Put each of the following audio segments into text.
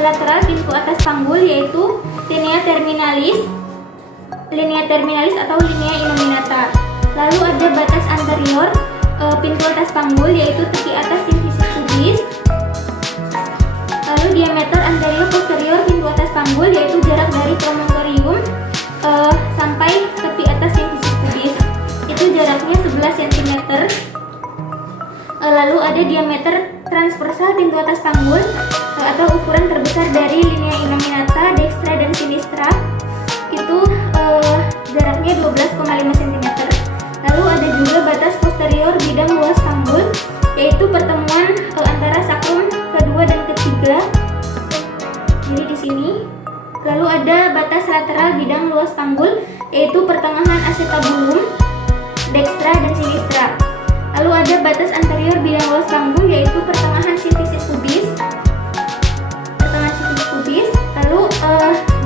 lateral pintu atas panggul yaitu linea terminalis atau linea innominata. Lalu ada batas anterior pintu atas panggul yaitu tepi atas simfisis pubis. Lalu diameter anterior posterior pintu atas panggul yaitu jarak dari promontorium sampai tepi atas simfisis pubis. Itu jaraknya 11 cm. Lalu ada diameter transversal pintu atas panggul atau ukuran terbesar dari linea innominata, dextra dan sinistra. Itu jaraknya 12,5 cm. Lalu ada juga batas posterior bidang luas panggul yaitu pertemuan antara sakrum kedua dan ketiga. Jadi di sini. Lalu ada batas lateral bidang luas panggul yaitu pertengahan acetabulum, dextra dan sinistra. Lalu ada batas anterior bidang luas panggul yaitu pertengahan simfisis pubis. Lalu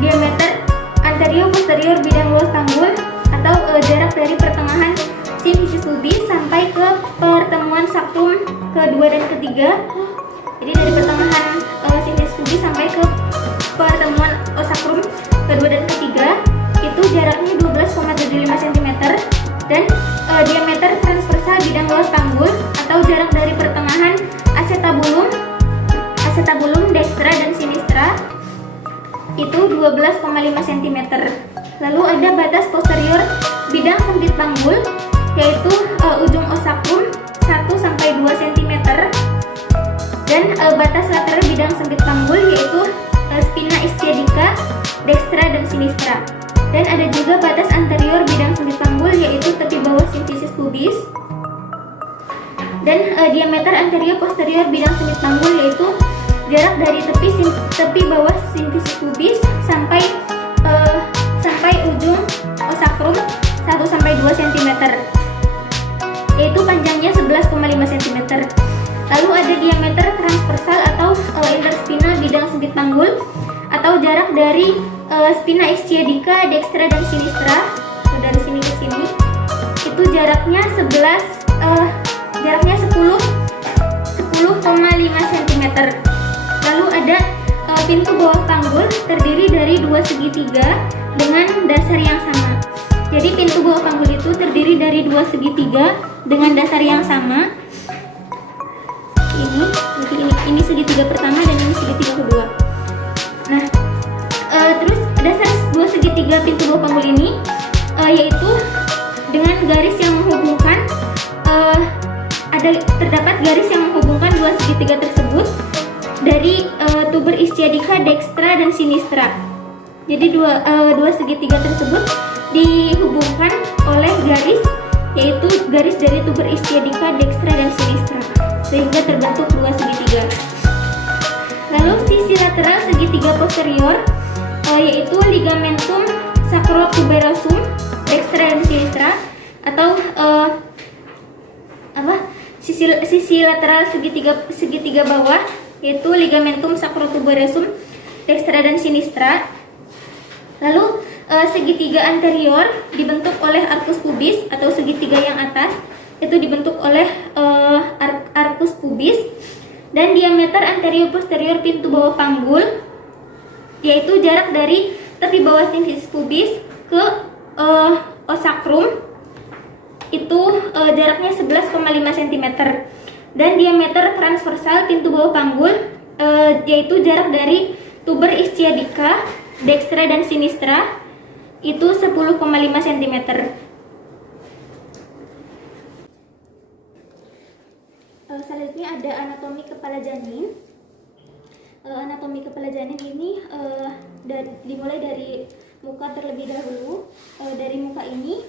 diameter anterior posterior bidang luas panggul atau jarak dari pertengahan simfisis pubis sampai ke pertemuan sakrum kedua dan ketiga. Jadi dari pertengahan simfisis pubis sampai ke pertemuan sakrum kedua dan ketiga itu jaraknya 12,75 cm. Dan diameter transversal bidang luas panggul atau jarak dari pertengahan acetabulum, dextra dan sinistra itu 12,5 cm. Lalu ada batas posterior bidang sempit panggul yaitu ujung osakrum 1 sampai 2 cm. Dan batas lateral bidang sempit panggul yaitu spina ischiadica, dextra dan sinistra. Dan ada juga batas anterior bidang sempit panggul yaitu tepi bawah simfisis pubis. Dan diameter anterior posterior bidang sempit panggul yaitu jarak dari tepi bawah simfisis pubis sampai ujung osakrum 1 sampai 2 cm. Yaitu panjangnya 11,5 cm. Lalu ada diameter transversal atau interspinal bidang sempit panggul atau jarak dari spina ischiadica, dextra dan sinistra dari sini ke sini itu jaraknya 10,5 cm. Lalu ada pintu bawah panggul terdiri dari dua segitiga dengan dasar yang sama. Jadi pintu bawah panggul itu terdiri dari dua segitiga dengan dasar yang sama. Ini segitiga pertama dan ini segitiga kedua. Nah, terus dasar dua segitiga pintu bawah panggul ini yaitu dengan garis yang menghubungkan terdapat garis yang menghubungkan dua segitiga tersebut dari tuber ischiadica, dextra dan sinistra. Jadi dua segitiga tersebut dihubungkan oleh garis yaitu garis dari tuber ischiadica, dextra dan sinistra sehingga terbentuk dua segitiga. Lalu sisi lateral segitiga posterior yaitu ligamentum sacrotuberosum, dextra dan sinistra atau sisi lateral segitiga bawah yaitu ligamentum sacrotuberosum, dextra dan sinistra. Lalu segitiga anterior dibentuk oleh arcus pubis atau segitiga yang atas itu dibentuk oleh arcus pubis. Dan diameter anterior posterior pintu bawah panggul yaitu jarak dari tepi bawah simfisis pubis ke osakrum itu jaraknya 11,5 cm. Dan diameter transversal pintu bawah panggul yaitu jarak dari tuber ischiadica, dextra dan sinistra itu 10,5 cm. Selanjutnya ada anatomi kepala janin. Anatomi kepala janin ini dimulai dari muka terlebih dahulu. Dari muka ini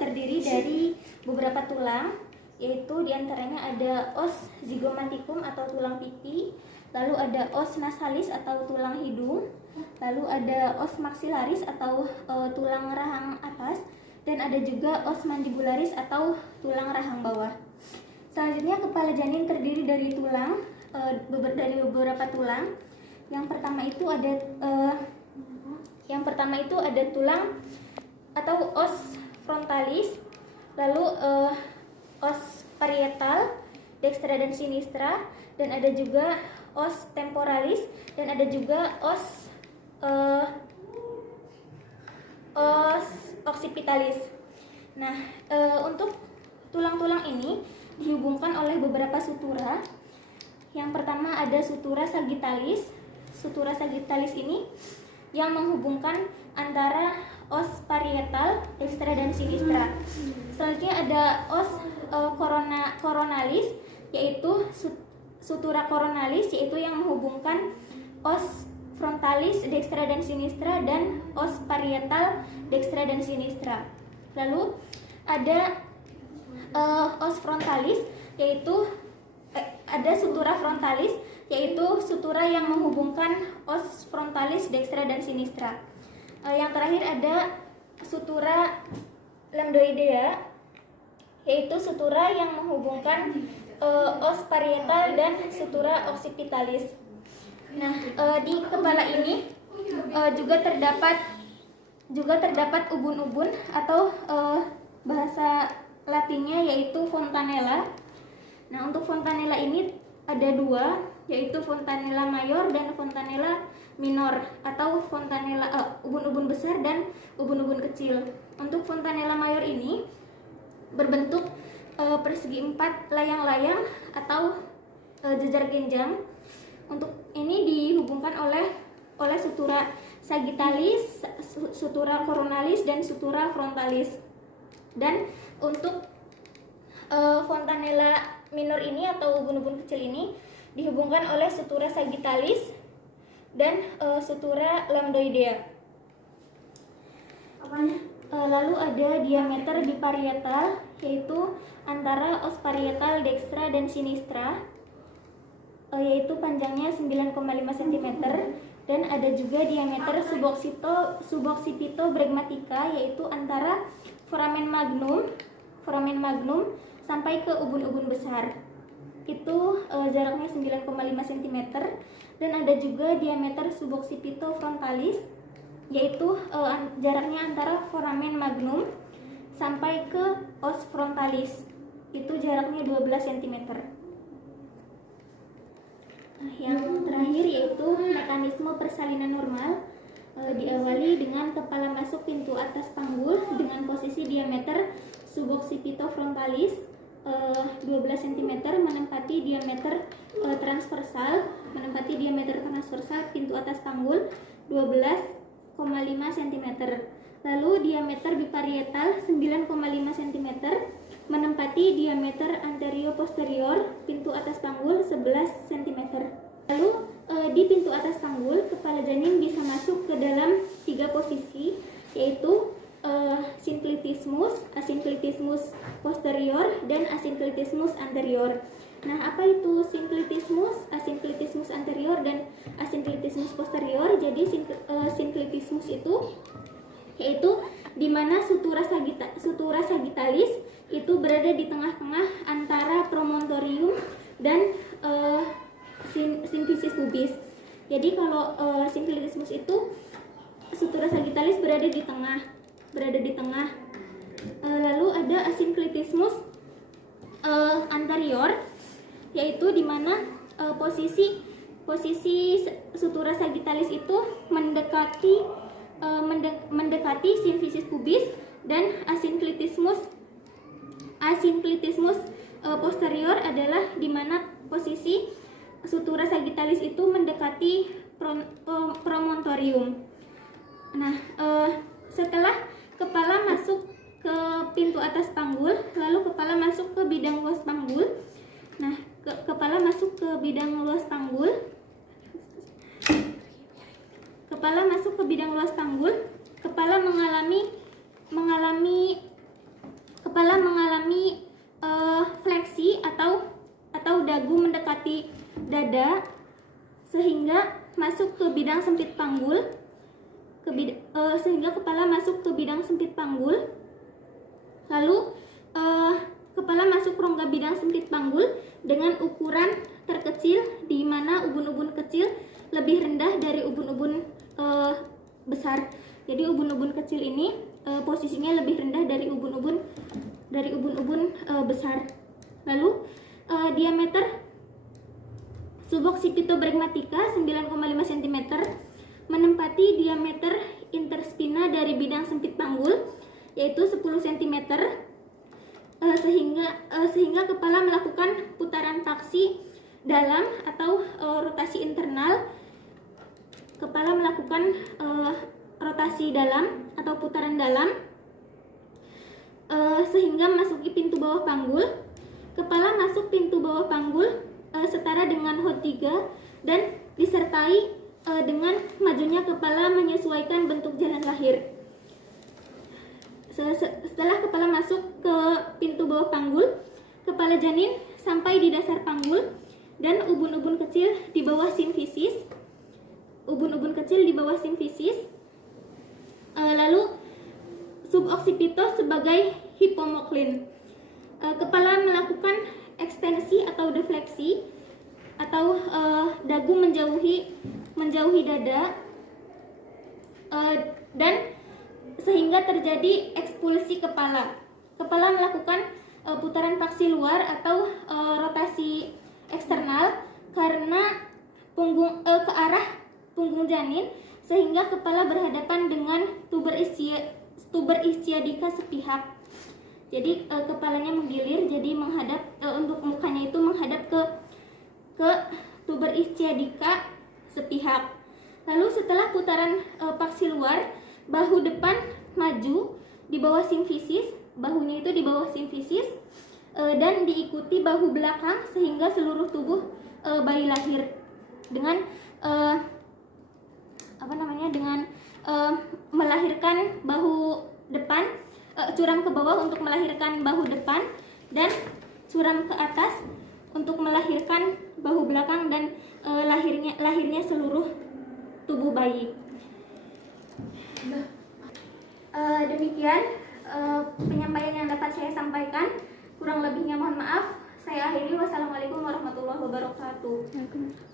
terdiri dari beberapa tulang, yaitu diantaranya ada os zygomaticum atau tulang pipi, lalu ada os nasalis atau tulang hidung, lalu ada os maxillaris atau tulang rahang atas, dan ada juga os mandibularis atau tulang rahang bawah. Selanjutnya kepala janin terdiri dari tulang, dari beberapa tulang. Yang pertama itu ada tulang atau os frontalis, lalu os parietal, dextra dan sinistra, dan ada juga os temporalis, dan ada juga os occipitalis. Nah, untuk tulang-tulang ini dihubungkan oleh beberapa sutura. Yang pertama ada sutura sagittalis. Sutura sagittalis ini yang menghubungkan antara os parietal, dextra dan sinistra. Selanjutnya ada os coronalis, yaitu sutura coronalis, yaitu yang menghubungkan os frontalis, dextra dan sinistra, dan os parietal, dextra dan sinistra. Lalu ada os frontalis, yaitu ada sutura frontalis, yaitu sutura yang menghubungkan os frontalis, dextra dan sinistra. Yang terakhir ada sutura lambdoidea, yaitu sutura yang menghubungkan os parietal dan sutura occipitalis. Nah, di kepala ini juga terdapat ubun-ubun atau bahasa Latinnya yaitu fontanella. Nah, untuk fontanella ini ada dua, yaitu fontanella mayor dan fontanella minor, atau fontanella ubun-ubun besar dan ubun-ubun kecil. Untuk fontanella mayor ini berbentuk persegi 4 layang-layang atau jejar genjang. Untuk ini dihubungkan oleh sutura sagittalis, sutura coronalis, dan sutura frontalis. Dan untuk fontanella minor ini atau ubun-ubun kecil ini dihubungkan oleh sutura sagittalis dan sutura lambdoidea. Lalu ada diameter biparietal, yaitu antara os parietal, dextra dan sinistra, yaitu panjangnya 9,5 cm, dan ada juga diameter suboccipito bregmatica, yaitu antara foramen magnum sampai ke ubun-ubun besar. Itu jaraknya 9,5 cm, dan ada juga diameter suboccipito frontalis, yaitu jaraknya antara foramen magnum sampai ke os frontalis. Itu jaraknya 12 cm. Nah, yang terakhir yaitu mekanisme persalinan normal. Diawali dengan kepala masuk pintu atas panggul dengan posisi diameter suboccipito frontalis 12 cm menempati diameter transversal pintu atas panggul 12,5 cm. Lalu diameter biparietal 9,5 cm menempati diameter anterior posterior pintu atas panggul 11 cm. Lalu di pintu atas panggul, kepala janin bisa masuk ke dalam 3 posisi, yaitu synclitismus, asynclitismus posterior, dan asynclitismus anterior. Nah, apa itu synclitismus, asynclitismus anterior, dan asynclitismus posterior? Jadi synclitismus itu yaitu di mana sutura sagittalis itu berada di tengah-tengah antara promontorium dan simfisis pubis. Jadi kalau synclitismus itu sutura sagittalis berada di tengah. Lalu ada asynclitismus anterior, yaitu di mana posisi sutura sagittalis itu mendekati simfisis pubis, dan asynclitismus posterior adalah di mana posisi sutura sagittalis itu mendekati promontorium. Nah, setelah kepala masuk ke pintu atas panggul, lalu kepala masuk ke bidang luas panggul. Nah, kepala masuk ke bidang luas panggul. Kepala masuk ke bidang luas panggul. Kepala mengalami fleksi atau dagu mendekati dada sehingga masuk ke bidang sempit panggul. Sehingga kepala masuk ke bidang sempit panggul. Lalu kepala masuk rongga bidang sempit panggul dengan ukuran terkecil, di mana ubun-ubun kecil lebih rendah dari ubun-ubun besar. Jadi ubun-ubun kecil ini posisinya lebih rendah dari ubun-ubun besar. Lalu diameter Suboccipitobregmatica 9,5 cm, menempati diameter interspina dari bidang sempit panggul yaitu 10 cm, sehingga kepala melakukan putaran paksi dalam atau rotasi internal. Kepala melakukan rotasi dalam atau putaran dalam sehingga memasuki pintu bawah panggul. Kepala masuk pintu bawah panggul setara dengan HOT 3 dan disertai dengan majunya kepala menyesuaikan bentuk jalan lahir. Setelah kepala masuk ke pintu bawah panggul, kepala janin sampai di dasar panggul dan ubun-ubun kecil di bawah simfisis. Lalu suboccipito sebagai hipomoklin. Kepala melakukan ekstensi atau defleksi atau dagu menjauhi dada dan sehingga terjadi ekspulsi kepala. Kepala melakukan putaran paksi luar atau rotasi eksternal karena ke arah punggung janin sehingga kepala berhadapan dengan tuber ischiadica sepihak. Jadi kepalanya menggilir, jadi menghadap untuk mukanya itu menghadap ke tuber ischiadica sepihak. Lalu setelah putaran paksi luar, bahu depan maju di bawah simfisis, bahunya itu di bawah simfisis dan diikuti bahu belakang sehingga seluruh tubuh bayi lahir dengan melahirkan bahu depan, curam ke bawah untuk melahirkan bahu depan dan curam ke atas untuk melahirkan bahu belakang dan lahirnya seluruh tubuh bayi. Demikian penyampaian yang dapat saya sampaikan. Kurang lebihnya mohon maaf. Saya akhiri. Wassalamualaikum warahmatullahi wabarakatuh.